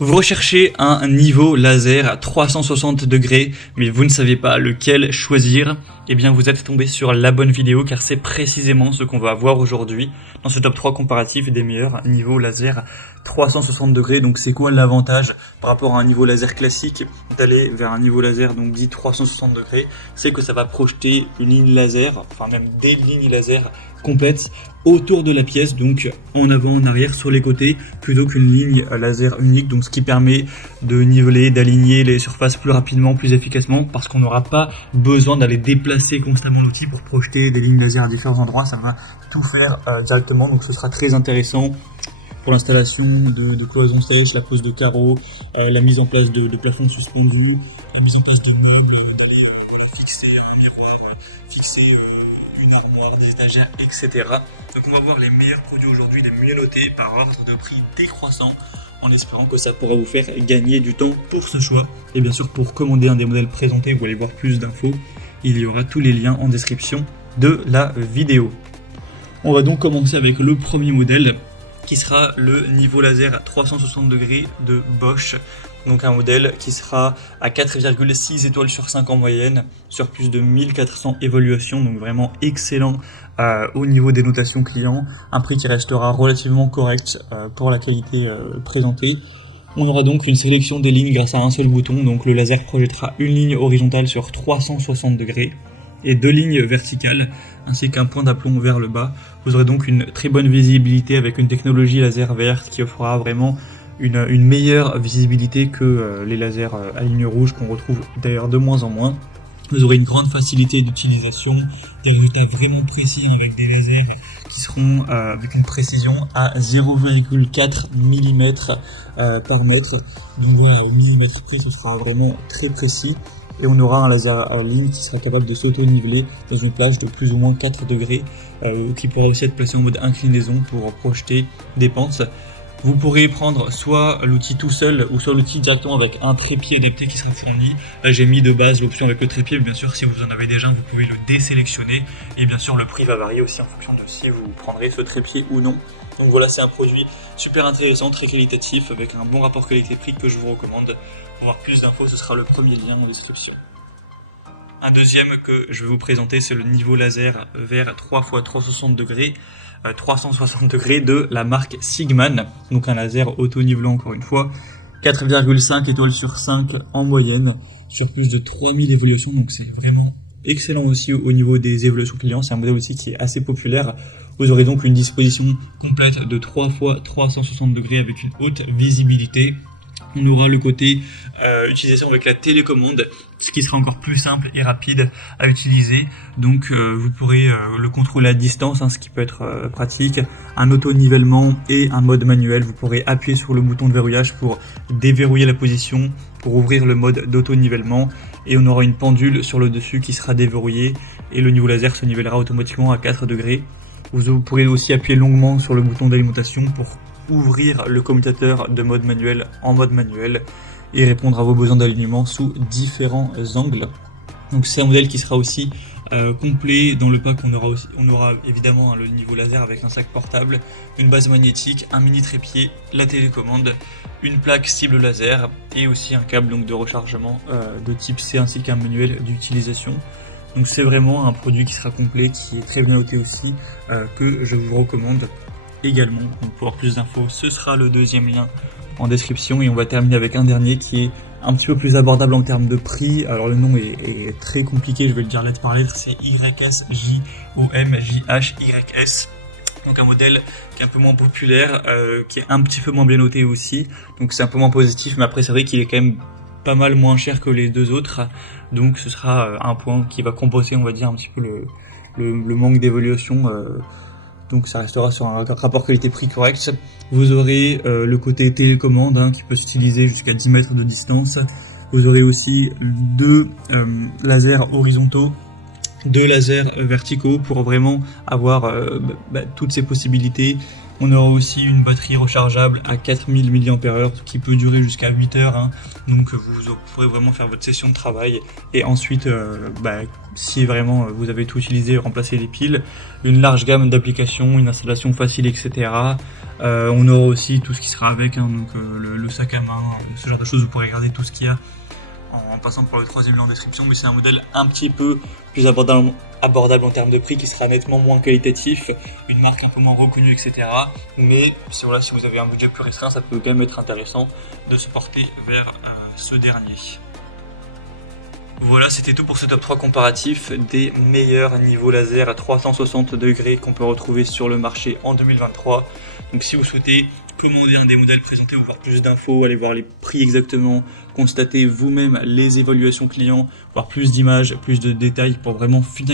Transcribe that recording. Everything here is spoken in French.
Vous recherchez un niveau laser à 360 degrés, mais vous ne savez pas lequel choisir. Eh bien, vous êtes tombé sur la bonne vidéo, car c'est précisément ce qu'on va voir aujourd'hui dans ce top 3 comparatif des meilleurs niveaux laser 360 degrés. Donc, c'est quoi l'avantage par rapport à un niveau laser classique d'aller vers un niveau laser donc dit 360 degrés? C'est que ça va projeter une ligne laser, enfin même des lignes laser complètes autour de la pièce, donc en avant, en arrière, sur les côtés, plutôt qu'une ligne laser unique, donc ce qui permet de niveler, d'aligner les surfaces plus rapidement, plus efficacement, parce qu'on n'aura pas besoin d'aller déplacer constamment l'outil pour projeter des lignes laser à différents endroits, ça va tout faire directement, donc ce sera très intéressant pour l'installation de cloisons sèches, la pose de carreaux, la mise en place de plafonds suspendus, la mise en place de meubles, d'aller fixer un miroir, fixer une armoire, des étagères, etc. Donc on va voir les meilleurs produits aujourd'hui, les mieux notés par ordre de prix décroissant, en espérant que ça pourra vous faire gagner du temps pour ce choix. Et bien sûr, pour commander un des modèles présentés ou aller voir plus d'infos, il y aura tous les liens en description de la vidéo. On va donc commencer avec le premier modèle, qui sera le niveau laser à 360 degrés de Bosch. Donc un modèle qui sera à 4,6 étoiles sur 5 en moyenne, sur plus de 1400 évaluations, donc vraiment excellent au niveau des notations clients. Un prix qui restera relativement correct pour la qualité présentée. On aura donc une sélection des lignes grâce à un seul bouton, donc le laser projettera une ligne horizontale sur 360 degrés et deux lignes verticales, ainsi qu'un point d'aplomb vers le bas. Vous aurez donc une très bonne visibilité avec une technologie laser verte qui offrira vraiment une meilleure visibilité que les lasers à ligne rouge qu'on retrouve d'ailleurs de moins en moins. Vous aurez une grande facilité d'utilisation, des résultats vraiment précis avec des lasers qui seront avec une précision à 0,4 mm par mètre. Donc voilà, au millimètre près, ce sera vraiment très précis. Et on aura un laser à ligne qui sera capable de s'auto-niveler dans une plage de plus ou moins 4 degrés, qui pourra aussi être placé en mode inclinaison pour projeter des pentes. Vous pourrez prendre soit l'outil tout seul ou soit l'outil directement avec un trépied adapté qui sera fourni. Là j'ai mis de base l'option avec le trépied, mais bien sûr si vous en avez déjà vous pouvez le désélectionner. Et bien sûr le prix va varier aussi en fonction de si vous prendrez ce trépied ou non. Donc voilà, c'est un produit super intéressant, très qualitatif, avec un bon rapport qualité-prix que je vous recommande. Pour avoir plus d'infos, ce sera le premier lien en description. Un deuxième que je vais vous présenter, c'est le niveau laser vers 3x360 degrés. 360 degrés de la marque Sigman, donc un laser auto-nivelant encore une fois, 4,5 étoiles sur 5 en moyenne, sur plus de 3000 évolutions, donc c'est vraiment excellent aussi au niveau des évolutions clients. C'est un modèle aussi qui est assez populaire. Vous aurez donc une disposition complète de 3 x 360 degrés avec une haute visibilité. On aura le côté utilisation avec la télécommande, ce qui sera encore plus simple et rapide à utiliser. Donc vous pourrez le contrôler à distance, ce qui peut être pratique. Un auto-nivellement et un mode manuel. Vous pourrez appuyer sur le bouton de verrouillage pour déverrouiller la position, pour ouvrir le mode d'auto-nivellement. Et on aura une pendule sur le dessus qui sera déverrouillée et le niveau laser se nivellera automatiquement à 4 degrés. Vous pourrez aussi appuyer longuement sur le bouton d'alimentation pour ouvrir le commutateur de mode manuel en mode manuel et répondre à vos besoins d'alignement sous différents angles. Donc c'est un modèle qui sera aussi complet. Dans le pack on aura évidemment le niveau laser avec un sac portable, une base magnétique, un mini trépied, la télécommande, une plaque cible laser et aussi un câble donc de rechargement de type C ainsi qu'un manuel d'utilisation. Donc c'est vraiment un produit qui sera complet, qui est très bien noté aussi, que je vous recommande également. Donc pour avoir plus d'infos, ce sera le deuxième lien en description. Et on va terminer avec un dernier qui est un petit peu plus abordable en termes de prix. Alors le nom est très compliqué, je vais le dire lettre par lettre, c'est YSJOMJHYS. Donc un modèle qui est un peu moins populaire, qui est un petit peu moins bien noté aussi. Donc c'est un peu moins positif, mais après c'est vrai qu'il est quand même pas mal moins cher que les deux autres. Donc ce sera un point qui va compenser, on va dire, un petit peu le manque d'évaluation. Donc ça restera sur un rapport qualité-prix correct. Vous aurez le côté télécommande qui peut s'utiliser jusqu'à 10 mètres de distance. Vous aurez aussi deux lasers horizontaux, deux lasers verticaux pour vraiment avoir toutes ces possibilités On aura aussi une batterie rechargeable à 4000 mAh qui peut durer jusqu'à 8 heures. Hein. Donc vous pourrez vraiment faire votre session de travail. Et ensuite, si vraiment vous avez tout utilisé, remplacer les piles. Une large gamme d'applications, une installation facile, etc. On aura aussi tout ce qui sera avec, hein, donc le sac à main, ce genre de choses. Vous pourrez regarder tout ce qu'il y a en passant par le troisième lien en description, mais c'est un modèle un petit peu plus abordable en termes de prix, qui sera nettement moins qualitatif, une marque un peu moins reconnue, etc. Mais si vous avez un budget plus restreint, ça peut quand même être intéressant de se porter vers ce dernier. Voilà, c'était tout pour ce top 3 comparatif des meilleurs niveaux laser à 360 degrés qu'on peut retrouver sur le marché en 2023. Donc si vous souhaitez commander un des modèles présentés ou voir plus d'infos, aller voir les prix exactement, constater vous-même les évaluations clients, voir plus d'images, plus de détails pour vraiment finaliser